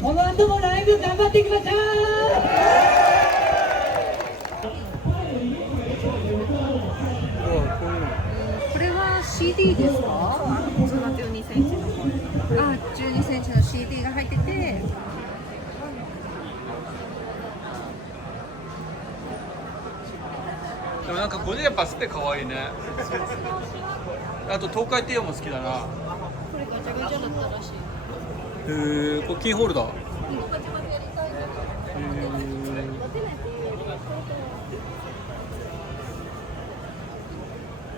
この後もライブ頑張っていきましょう。これは CD ですか？子育てを2センチの12センチの CD が入ってて、でもなんかこれやっぱスペ可愛いね。あと東海帝王も好きだな。これガチャガチャだったらしい。これキーホルダー。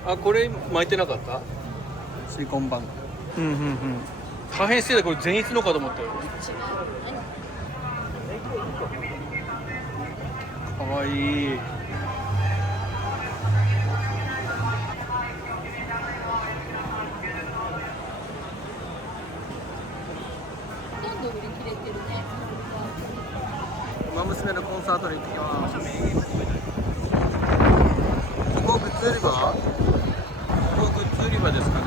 あ、これ巻いてなかった？シリコンバンド。可変性でこれ全逸のかと思ったよ。かわいい。馬娘のコンサートに行ってきます。ここグッズ売り場？ここグッズ売り場ですかね。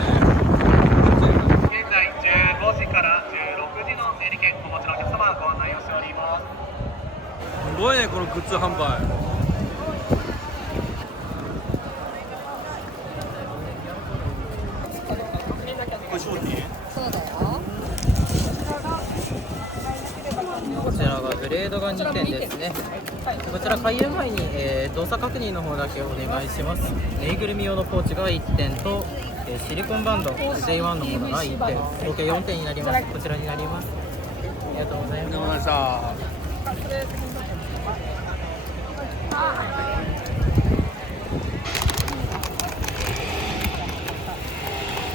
現在15時から16時の整理券お持ちのお客様ご案内をしております。すごいねこのグッズ販売。これ商品？そうだよ。こちらがブレードが2点ですね。こちら開演前に、動作確認の方だけお願いします。ぬいぐるみ用のポーチが1点と、シリコンバンド J1 のものが1点、合計4点になります。こちらになります。ありがとうございます。ありがとうございました。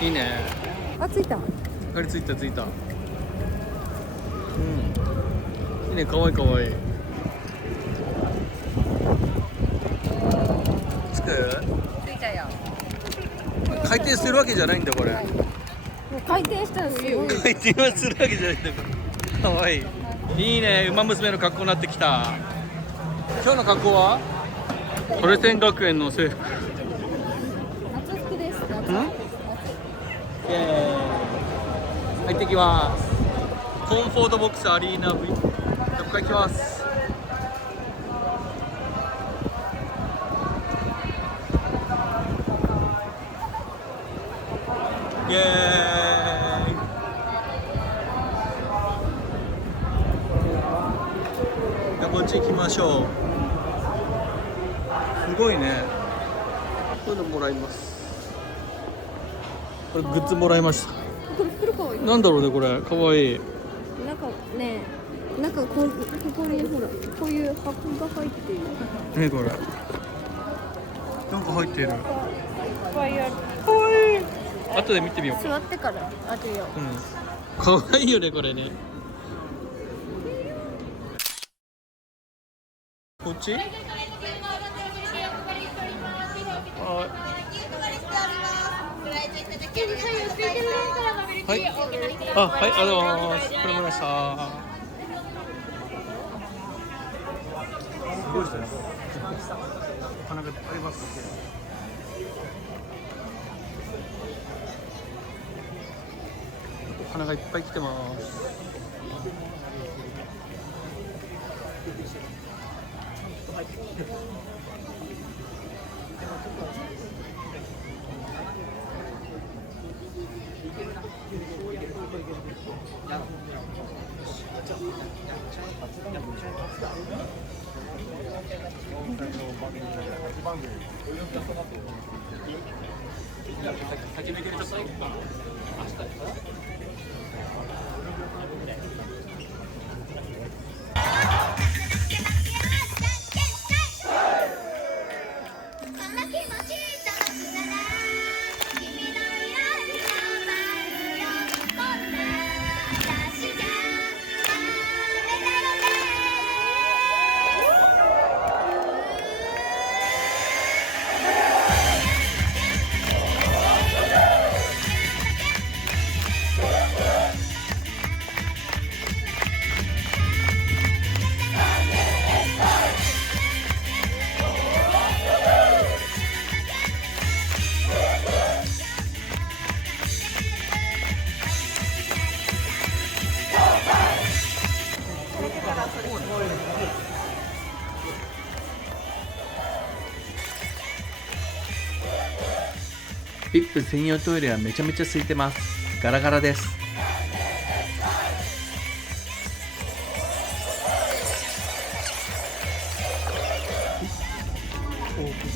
いいね。あ、ついた。光ついたついた。いいね、かわいいかわいい。つく？ついたよ。回転するわけじゃないんだこれ。もう回転したらすごい。回転はするわけじゃないんだこれ。かわいい。いいね、馬娘の格好になってきた。今日の格好は？トレセン学園の制服。夏服です。イエーイ。入ってきます。コンフォートボックスアリーナ V。どっか行きます。イエーイ。じゃあこっち行きましょう。すごいね。こういうのもらいます。これグッズもらいました。これ袋かわいい。なんだろうねこれ、かわいい。なんかね、なんかここにほらこういう箱が入ってる。ねこれ。なんか入ってる。いっぱいある。かわいい。後で見てみようか。座ってから当てよう。かわいいよねこれね。こっち？はい。はい。あ、はい、ありがとうございます。これもらいました。スです。お花がいっぱいあります。お花がいっぱい来てます。先抜けると最後か。VIP 専用トイレはめちゃめちゃ空いてます。ガラガラです。こ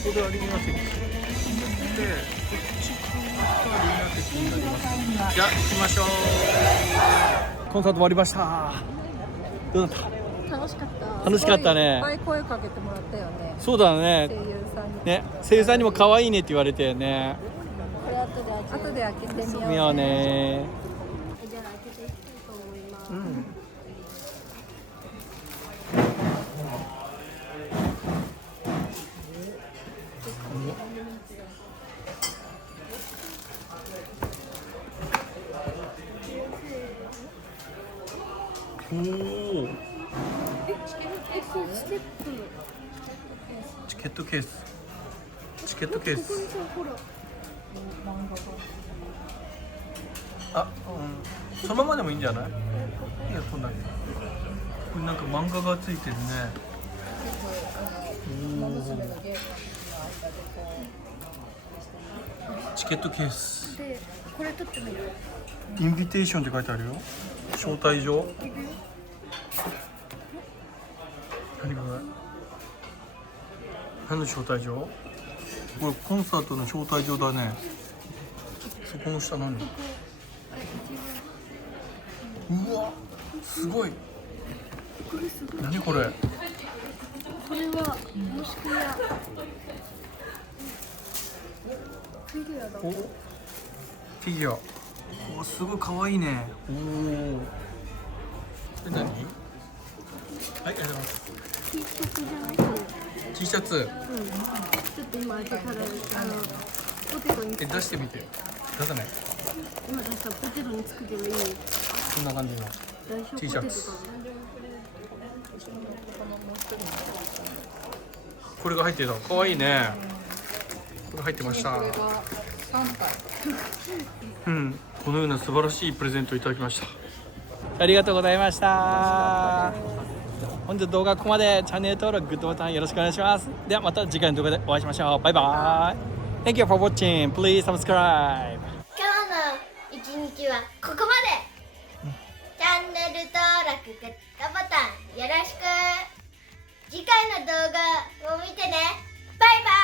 こでアリーナ席で、こっちがアリーナ席になります。じゃあ行きましょう。コンサート終わりました。どうだった？楽しかった。楽しかったね。いっぱい声かけてもらったよね。そうだね。声優さんに。ね、声優さんにも可愛いねって言われてね。これ後で開けてみよう。見ようね。じゃあ開けていきたいと思います。うん。おお。チケットケース。チケットケース。あ、うん、そのままでもいいんじゃない？いや、こんなに。これなんか漫画がついてるね。チケットケース。で、これ取ってみる。インビテーションって書いてあるよ。招待状。何これ？何の招待状？これコンサートの招待状だね。そこの下何？うわ、すごい。何これ？これはもしくはフィギュアだ。お、フィギュア。お、すごい可愛いね。おお。これ何？はい、ありがとうございます。T シャツじゃないと。T シャツ。ちょっと今開けたらポテトに出してみて。出さない。今出したポテトにつくけどいい？こんな感じの T シャツ。これが入ってた。可愛いね。これ入ってました。うん、このような素晴らしいプレゼントをいただきました。ありがとうございました。本日動画ここまで。チャンネル登録、グッドボタンよろしくお願いします。ではまた次回の動画でお会いしましょう。バイバイ。Thank you for watching. Please subscribe. 今日の一日はここまで、チャンネル登録、グッドボタンよろしく。次回の動画を見てね。バイバイ。